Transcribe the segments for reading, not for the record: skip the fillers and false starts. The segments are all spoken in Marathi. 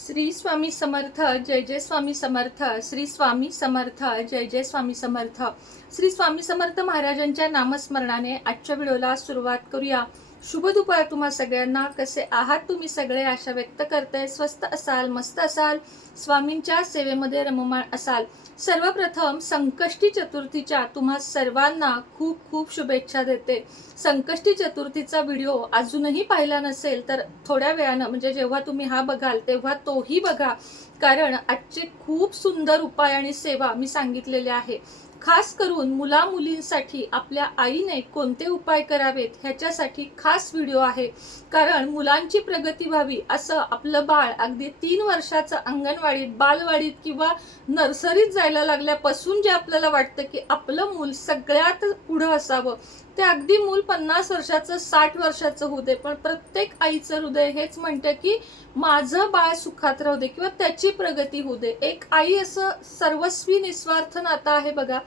श्री स्वामी समर्थ, जय जय स्वामी समर्थ. श्री स्वामी समर्थ, जय जय स्वामी समर्थ. श्री स्वामी समर्थ महाराजांच्या नामस्मरणाने आजच्या व्हिडिओला सुरुवात करूया. शुभ दुपार तुम्हा सगळ्यांना. कसे आहात तुम्ही सगळे? आशा व्यक्त करते स्वस्त असाल, मस्त असाल, स्वामींच्या सेवेमध्ये रममाण असाल. सर्वप्रथम संकष्टी चतुर्थीच्या तुम्हा सर्वांना खूप खूप शुभेच्छा देते. संकष्टी चतुर्थीचा व्हिडिओ अजूनही पाहिला नसेल तर थोड्या वेळानं, म्हणजे जेव्हा तुम्ही हा बघाल तेव्हा तोही बघा, कारण आजचे खूप सुंदर उपाय आणि सेवा मी सांगितलेले आहे. खास करून मुला मुलींसाठी आपल्या आईने कोणते उपाय करावेत ह्याच्यासाठी खास व्हिडिओ आहे. कारण मुलांची प्रगती व्हावी असं आपलं बाळ अगदी 3 वर्षाचं अंगणवाडीत, बालवाडीत किंवा नर्सरीत जायला लागल्यापासून जे आपल्याला वाटतं की आपलं मूल सगळ्यात पुढं असावं, ते अगदी मूल 50 वर्षाचं, 60 वर्षाचं होऊ दे, पण प्रत्येक आईचं हृदय हेच म्हणतं की माझं बाळ सुखात राहू दे किंवा त्याची प्रगती होऊ दे. एक आई असं सर्वस्वी निस्वार्थ नातं आहे बघा,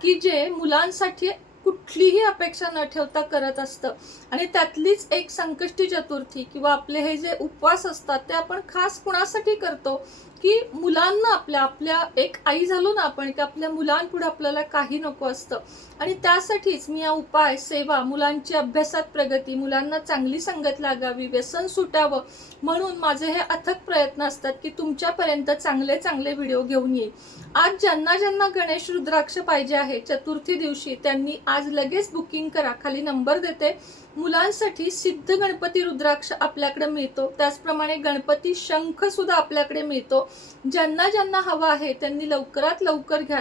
की जे मुलांसाठी कुठलीही अपेक्षा न ठेवता करत असतं. आणि त्यातलीच एक संकष्टी चतुर्थी किंवा आपले हे जे उपवास असतात ते आपण खास कुणासाठी करतो, की मुलांना आपल्या एक आई झालो ना आपण, की आपल्या मुलांपुढे आपल्याला काही नको असतं. आणि त्यासाठीच मी या उपाय, सेवा, मुलांची अभ्यासात प्रगती, मुलांना चांगली संगत लागावी, व्यसन सुटावं, म्हणून माझे हे अथक प्रयत्न असतात की तुमच्यापर्यंत चांगले चांगले व्हिडिओ घेऊन येईल. आज ज्यांना ज्यांना गणेश रुद्राक्ष पाहिजे आहे चतुर्थी दिवशी, त्यांनी आज लगेच बुकिंग करा. खाली नंबर देते. मुलांसाठी सिद्ध गणपती रुद्राक्ष आपल्याकडे मिळतो, त्याचप्रमाणे गणपती शंख सुद्धा आपल्याकडे मिळतो. ज्यांना ज्यांना हवा आहे त्यांनी लवकरात लवकर घ्या.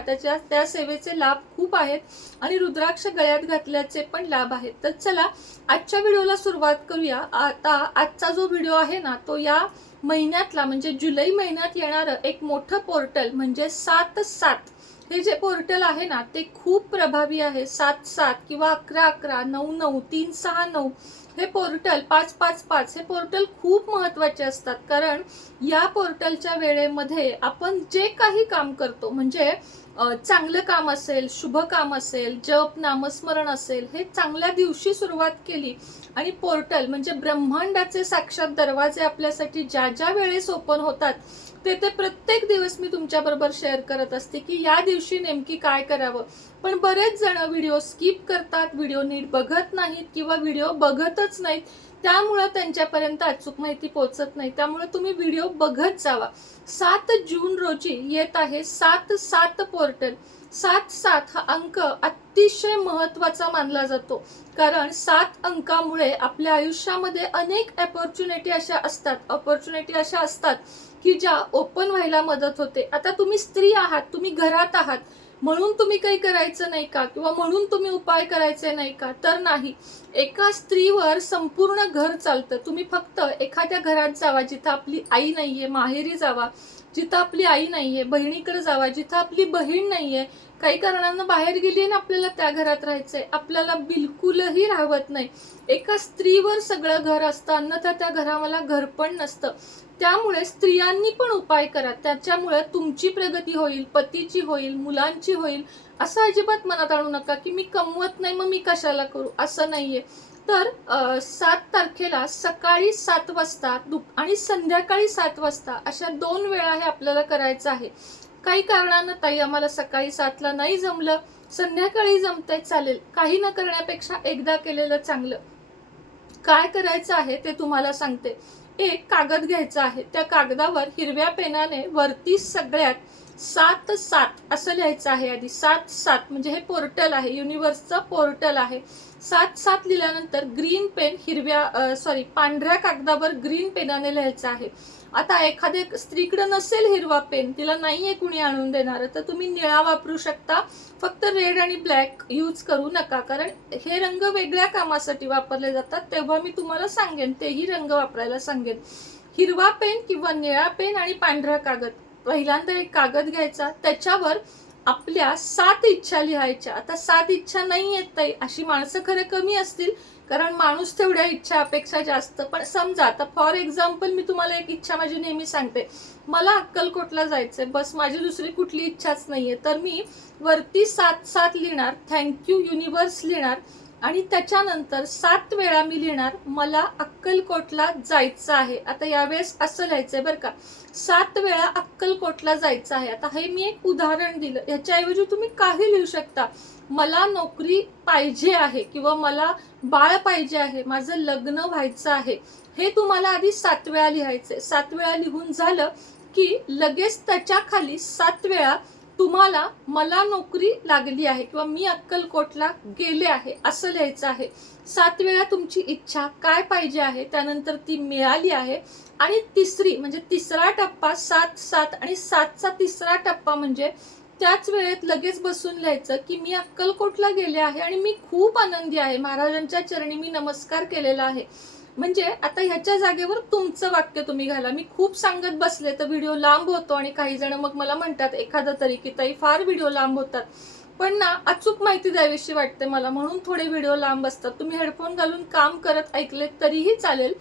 त्या सेवेचे लाभ खूप आहेत आणि रुद्राक्ष गळ्यात घातल्याचे पण लाभ आहेत. तर चला आजच्या व्हिडिओला सुरुवात करूया. आता आजचा जो व्हिडिओ आहे ना, तो या महिन्यातला म्हणजे जुलै महिन्यात येणारं एक मोठं पोर्टल म्हणजे 7-7 हे जे पोर्टल आहे ना, ते खूप प्रभावी आहे. 7-7 किंवा 11-11, 9-9, 3-6-9 हे पोर्टल, 5-5-5 हे पोर्टल खूप महत्वाचे असतात. कारण या पोर्टलच्या वेळेमध्ये आपण जे काही काम करतो, म्हणजे चांगलं काम असेल, शुभ काम असेल, जप नामस्मरण असेल, हे चांगल्या दिवशी सुरुवात केली आणि पोर्टल म्हणजे ब्रह्मांडाचे साक्षात दरवाजे आपल्यासाठी ज्या ज्या वेळेस ओपन होतात, ते प्रत्येक दिवस मी तुमच्या बरोबर शेअर करत असते की या दिवशी नेमकी काय करावं. पण बरेच जण व्हिडिओ स्किप करतात, व्हिडिओ नीट बघत नाहीत किंवा व्हिडिओ बघतच नाहीत, त्यामुळे त्यांच्यापर्यंत अचूक माहिती पोहोचत नाही. त्यामुळे तुम्ही व्हिडिओ बघत जावा. 7 जून रोजी येत आहे 7-7 पोर्टल. 7-7 हा अंक अतिशय महत्वाचा मानला जातो, कारण 7 अंकामुळे आपल्या आयुष्यामध्ये अनेक अपॉर्च्युनिटी अशा असतात की ज्या ओपन व्हायला मदत होते. आता तुम्ही स्त्री आहात, तुम्ही घरात आहात, म्हणून तुम्ही काही करायचं नाही का, किंवा म्हणून तुम्ही उपाय करायचे नाही का? तर नाही. एका स्त्रीवर संपूर्ण घर चालतं. तुम्ही फक्त एखाद्या घरात जावा जिथं आपली आई नाहीये, माहेरी जावा जिथं आपली आई नाहीये, बहिणीकडे जावा जिथं आपली बहीण नाहीये, काही कारणांना बाहेर गेली ना आपल्याला त्या घरात राहायचंय, आपल्याला बिलकुलही राहवत नाही. एका स्त्रीवर सगळं घर असतं, अन्यथा त्या घराला घर पण नसतं. त्यामुळे स्त्रियांनी पण उपाय करा, त्याच्यामुळे तुमची प्रगती होईल, पतीची होईल, मुलांची होईल. असं अजिबात मनात आणू नका की मी कमवत नाही मग मी कशाला करू, असं नाहीये. तर 7 तारखेला सकाळी 7 वाजता आणि संध्याकाळी 7 वाजता अशा 2 वेळा हे आपल्याला करायचं आहे. काही कारणानं ताई आम्हाला सकाळी 7ला नाही जमलं, संध्याकाळी जमतंय, चालेल. काही न करण्यापेक्षा एकदा केलेलं चांगलं. काय करायचं आहे ते तुम्हाला सांगते. एक कागद घ्यायचा आहे, त्या कागदावर हिरव्या पेनाने वरती सगळ्यात 7-7 असं लिहायचं आहे. आधी 7-7 म्हणजे हे पोर्टल आहे, युनिव्हर्सचं पोर्टल आहे. 7-7 लिहिल्यानंतर ग्रीन पेन, पांढऱ्या कागदावर ग्रीन पेनाने लिहायचं आहे. आता एखाद्या स्त्रीकडे नसेल हिरवा पेन, तिला नाहीये कुणी आणून देणार, तर तुम्ही निळा वापरू शकता. फक्त रेड आणि ब्लॅक यूज करू नका, कारण हे रंग वेगळ्या कामासाठी वापरले जातात. तेव्हा मी तुम्हाला सांगेन, तेही रंग वापरायला सांगेन. हिरवा पेन किंवा निळा पेन आणि पांढरा कागद. पहिल्यांदा एक कागद घ्यायचा, त्याच्यावर आपल्या 7 इच्छा लिहायच्या. आता 7 इच्छा नाही येत ताई अशी माणसं खरं कमी असतील, कारण माणूस तेवढ्या इच्छा अपेक्षा जास्त. पण समजा आता फॉर एक्झाम्पल मी तुम्हाला एक इच्छा माझी नेहमी सांगते, मला अक्कलकोटला जायचंय, बस माझी दुसरी कुठली इच्छाच नाहीये, तर मी वरती 7-7 लिहिणार, थँक्यू युनिव्हर्स लिहिणार, आणि त्याच्यानंतर 7 वेळा मी लिहिणार मला अक्कलकोटला जायचं आहे. आता यावेळेस असं लिहायचंय बरं का, 7 वेळा अक्कलकोटला जायचं आहे. आता हे मी एक उदाहरण दिलं, याच्याऐवजी तुम्ही काही लिहू शकता. मला नोकरी पाहिजे आहे किंवा मला बाळ पाहिजे आहे, माझं लग्न व्हायचं आहे, हे तुम्हाला आधी 7 वेळा लिहायचंय. 7 वेळा लिहून झालं की लगेच त्याच्या खाली 7 वेळा तुम्हाला मला नोकरी लागली आहे किंवा मी अक्कलकोटला गेले आहे असं लिहायचं आहे. 7 वेळा तुमची इच्छा काय पाहिजे आहे, त्यानंतर ती मिळाली आहे. आणि तिसरी म्हणजे तिसरा टप्पा 7, 7 आणि 7चा तिसरा टप्पा म्हणजे त्याच वेळेत लगेच बसून लिहायचं की मी अक्कलकोटला गेले आहे आणि मी खूप आनंदी आहे, महाराजांच्या चरणी मी नमस्कार केलेला आहे. म्हणजे आता ह्याच्या जागेवर तुमचं वाक्य तुम्ही घाला. मी खूप सांगत बसले तर व्हिडिओ लांब होतो आणि काही जण मग मला म्हणतात एखादा तरी की ताई फार व्हिडिओ लांब होतात. पण ना अचूक माहिती द्यावीशी वाटते मला, म्हणून थोडे व्हिडिओ लांब असतात. तुम्ही हेडफोन घालून काम करत ऐकले तरीही चालेल.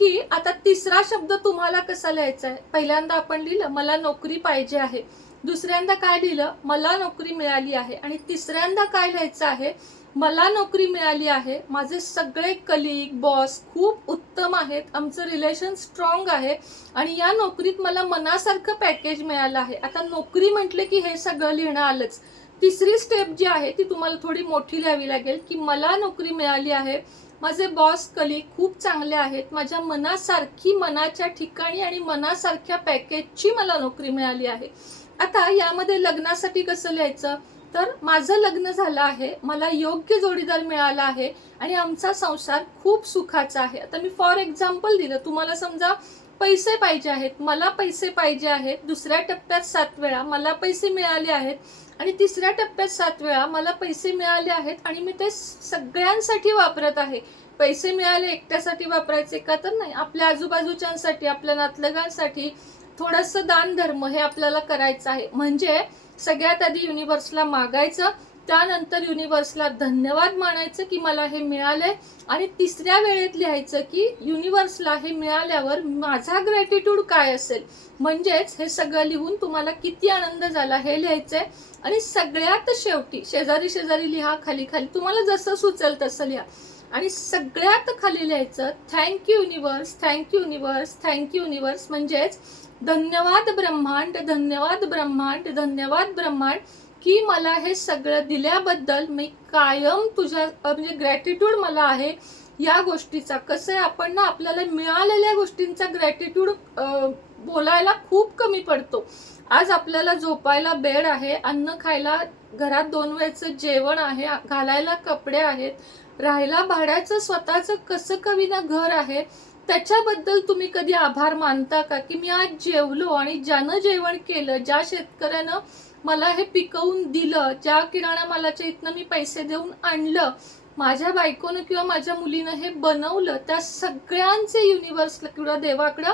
की आता तिसरा शब्द तुम्हाला कसा लिहायचा आहे. पहिल्यांदा आपण लिहिलं मला नोकरी पाहिजे आहे, दुसऱ्यांदा काय लिहिलं मला नोकरी मिळाली आहे, आणि तिसऱ्यांदा काय लिहायचं आहे मला नोकरी मिळाली आहे, माझे सगळे कलीग बॉस खूप उत्तम आहेत, आमचं रिलेशन स्ट्रॉंग आहे आणि या नोकरीत मला मनासारखं पॅकेज मिळालं आहे. आता नोकरी म्हटले की हे सगळं लिहिणं आलंच. तिसरी स्टेप जी आहे ती तुम्हाला थोडी मोठी लिहावी लागेल की मला नोकरी मिळाली आहे, माझे बॉस कलीग खूप चांगले आहेत, माझ्या मनासारखी मनाच्या ठिकाणी आणि मनासारख्या पॅकेजची मला नोकरी मिळाली आहे. आता यामध्ये लग्नासाठी कसं लिहायचं, तर माझं लग्न झालं आहे, मला योग्य जोडीदार मिळाला आहे आणि आमचा संसार खूप सुखाचा आहे. आता मी फॉर एक्झाम्पल दिलं, तुम्हाला समजा पैसे पाहिजे आहेत, मला पैसे पाहिजे आहेत, दुसऱ्या टप्प्यात 7 वेळा मला पैसे मिळाले आहेत आणि तिसऱ्या टप्प्यात 7 वेळा मला पैसे मिळाले आहेत आणि मी ते सगळ्यांसाठी वापरत आहे. पैसे मिळाले एकट्यासाठी वापरायचे का, तर नाही, आपल्या आजूबाजूच्यांसाठी, आपल्या नातलगांसाठी, थोडंसं दान धर्म हे आपल्याला करायचं आहे. म्हणजे सगळ्यात आधी युनिव्हर्सला मागायचं, त्यानंतर युनिव्हर्सला धन्यवाद मानायचं की मला हे मिळालंय, आणि तिसऱ्या वेळेत लिहायचं की युनिव्हर्सला हे मिळाल्यावर माझा ग्रॅटिट्यूड काय असेल. म्हणजेच हे सगळं लिहून तुम्हाला किती आनंद झाला हे लिहायचंय. आणि सगळ्यात शेवटी शेजारी शेजारी लिहा, खाली खाली तुम्हाला जसं सुचेल तसं लिहा, आणि सगळ्यात खाली लिहायचं thank you universe, thank you universe, thank you universe. म्हणजेच धन्यवाद ब्रह्मांड, धन्यवाद ब्रह्मांड, धन्यवाद ब्रह्मांड की मला हे सगळं दिल्याबद्दल मी कायम तुझ्या म्हणजे ग्रॅटिट्यूड मला आहे या गोष्टीचा. कसं आहे, आपण ना आपल्याला मिळालेल्या गोष्टींचा ग्रॅटिट्यूड बोलायला खूप कमी पडतो. आज आपल्याला झोपायला बेड आहे, अन्न खायला घरात 2 वेळचं जेवण आहे, घालायला कपडे आहेत, राहायला भाड्याचं स्वतःचं कसं कवीना घर आहे, त्याच्याबद्दल तुम्ही कधी आभार मानता का की मी आज जेवलो आणि ज्यानं जेवण केलं, ज्या शेतकऱ्यानं मला हे पिकवून दिलं, ज्या किराणा मालाच्या इथनं मी पैसे देऊन आणलं, माझ्या बायकोनं किंवा माझ्या मुलीनं हे बनवलं, त्या सगळ्यांचे युनिव्हर्सला किंवा देवाकडं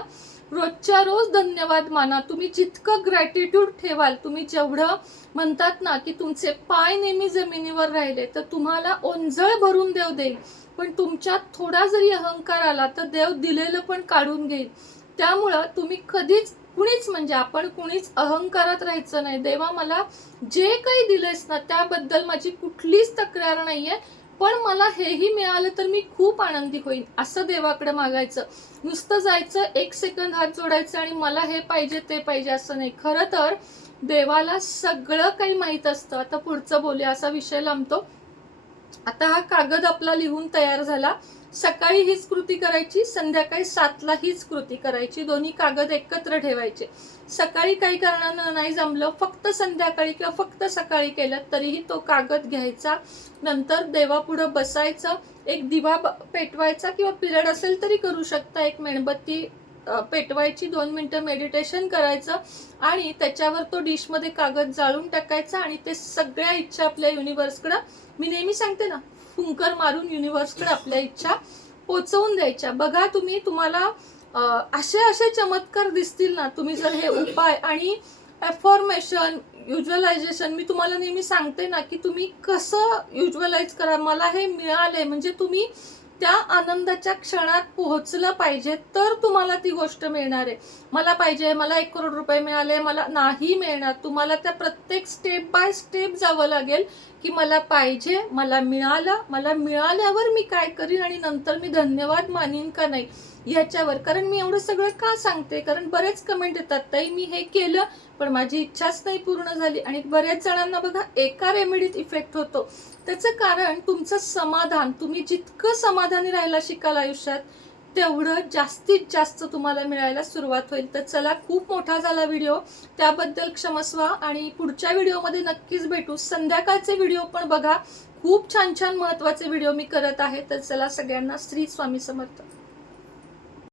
रोजच्या रोज धन्यवाद माना. तुम्ही जितकं ग्रॅटिट्यूड ठेवाल, तुम्ही जेवढं म्हणतात ना की तुमचे पाय नेहमी जमिनीवर राहिले तर तुम्हाला ओंजळ भरून देव देईल, पण तुमच्यात थोडा जरी अहंकार आला तर देव दिलेलं पण काढून घेईल. त्यामुळं तुम्ही कधीच कुणीच म्हणजे आपण कुणीच अहंकारात राहायचं नाही. देवा मला जे काही दिलेस ना त्याबद्दल माझी कुठलीच तक्रार नाहीये, पण मला हेही मिळालं तर मी खूप आनंदी होईन असं देवाकडे मागायचं. नुसतं जायचं 1 सेकंद हात जोडायचं आणि मला हे पाहिजे ते पाहिजे असं नाही. खरं तर देवाला सगळं काही माहित असतं. आता पुढचं बोलूया, असा विषय लांबतो. आता हा कागद आपला लिहून तयार झाला. सकाळी हीच कृती करायची, संध्याकाळी 7ला हीच कृती करायची. दोन्ही कागद एकत्र ठेवायचे. सकाळी काही कारणानं नाही जमलं, फक्त संध्याकाळी किंवा फक्त सकाळी केलं तरीही तो कागद घ्यायचा. नंतर देवापुढं बसायचं, एक दिवा पेटवायचा किंवा पिरियड असेल तरी करू शकता, एक मेणबत्ती पेटवायची, 2 मिनिटं मेडिटेशन करायचं आणि त्याच्यावर तो डिशमध्ये कागद जाळून टाकायचा आणि ते सगळ्या इच्छा आपल्या युनिव्हर्सकडं, मी नेहमी सांगते ना, फुंकर मारून युनिव्हर्सकडे आपल्या इच्छा पोचवून द्यायच्या. बघा तुम्ही, तुम्हाला असे चमत्कार दिसतील ना. तुम्ही जर हे उपाय आणि अफॉर्मेशन, युज्युअलायझेशन, मी तुम्हाला नेहमी सांगते ना की तुम्ही कसं युज्युअलाइज करा, मला हे मिळालंय, म्हणजे तुम्ही त्या आनंदाच्या क्षणात पोहोचलं पाहिजे, तर तुम्हाला ती गोष्ट मिळणार आहे. मला पाहिजे, मला 1 करोड रुपये मिळाले, मला नाही मिळणार. तुम्हाला त्या प्रत्येक स्टेप बाय स्टेप जावं लागेल की मला पाहिजे, मला मिळालं, मला मिळाल्यावर मी काय करीन आणि नंतर मी धन्यवाद मानीन का नाही ह्याच्यावर. कारण मी एवढं सगळं का सांगते, कारण बरेच कमेंट येतात, ताई मी हे केलं पण माझी इच्छाच नाही पूर्ण झाली. आणि बऱ्याच जणांना बघा एका रेमेडीत इफेक्ट होतो. त्याचं कारण तुमचं समाधान. तुम्ही जितकं समाधानी राहायला शिकाल आयुष्यात, तेवढं जास्तीत जास्त तुम्हाला मिळायला सुरुवात होईल. तर चला, खूप मोठा झाला व्हिडिओ, त्याबद्दल क्षमस्व. आणि पुढच्या व्हिडिओमध्ये नक्कीच भेटू. संध्याकाळचे व्हिडिओ पण बघा, खूप छान छान महत्त्वाचे व्हिडिओ मी करत आहे. तर चला, सगळ्यांना श्री स्वामी समर्थ.